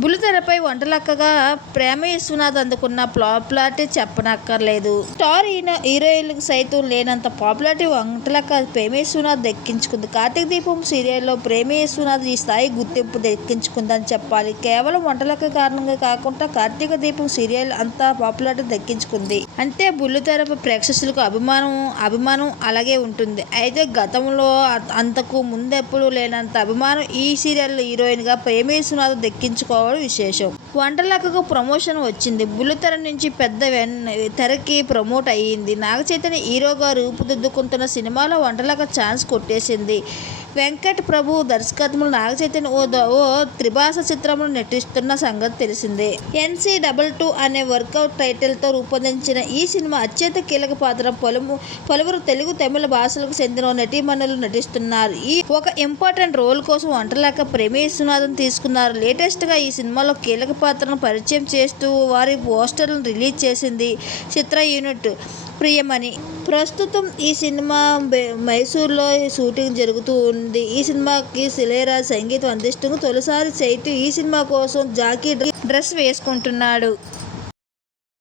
బుల్లితెరపై వంటలక్కగా ప్రేమ విశ్వనాథ్ అందుకున్న పాపులారిటీ చెప్పనక్కర్లేదు. Star hero హీరోయిన్లకు సైతం లేనంత పాపులారిటీ వంటలక్క ప్రేమ విశ్వనాథ్ దక్కించుకుంది. కార్తీక దీపం సీరియల్లో ప్రేమ విశ్వనాథ్ ఈ స్థాయి గుర్తింపు దక్కించుకుందని చెప్పాలి. కేవలం వంటలక్క కారణంగా కాకుండా కార్తీక దీపం సీరియల్ అంతా పాపులారిటీ దక్కించుకుంది. అంటే బుల్లితెరపై ప్రేక్షకులకు అభిమానం అభిమానం అలాగే ఉంటుంది. అయితే గతంలో అంతకు ముందెప్పుడు లేనంత అభిమానం ఈ సీరియల్ హీరోయిన్గా ప్రేమ విశ్వనాథ్ దక్కించుకోవడం విశేషం. వంటలకు ప్రమోషన్ వచ్చింది. బుల్లితెర నుంచి పెద్ద వెన్ తెరకి ప్రమోట్ అయ్యింది. నాగ చైతన్య హీరోగా రూపుదిద్దుకుంటున్న సినిమాలో వంటలకు ఛాన్స్ కొట్టేసింది. వెంకట్ ప్రభు దర్శకత్వంలో నాగ చైతన్య ఓ ఓ త్రిభాష చిత్రంలో నటిస్తున్న సంగతి తెలిసిందే. ఎన్సీ డబల్ టూ అనే వర్కౌట్ టైటిల్తో రూపొందించిన ఈ సినిమా అత్యంత కీలక పాత్ర పలుము పలువురు తెలుగు తమిళ భాషలకు చెందిన నటీమణులు నటిస్తున్నారు. ఈ ఒక ఇంపార్టెంట్ రోల్ కోసం వంటలాక ప్రేమి తీసుకున్నారు. లేటెస్ట్గా ఈ సినిమాలో కీలక పాత్రను పరిచయం చేస్తూ వారి పోస్టర్లను రిలీజ్ చేసింది చిత్ర యూనిట్ ప్రియమణి. ప్రస్తుతం ఈ సినిమా మైసూర్లో షూటింగ్ జరుగుతూ ఉంది. ఈ సినిమాకి శిలేరా సంగీతం అందిస్తూ తొలిసారి చైతు ఈ సినిమా కోసం జాకీ డ్రెస్ వేసుకుంటున్నాడు.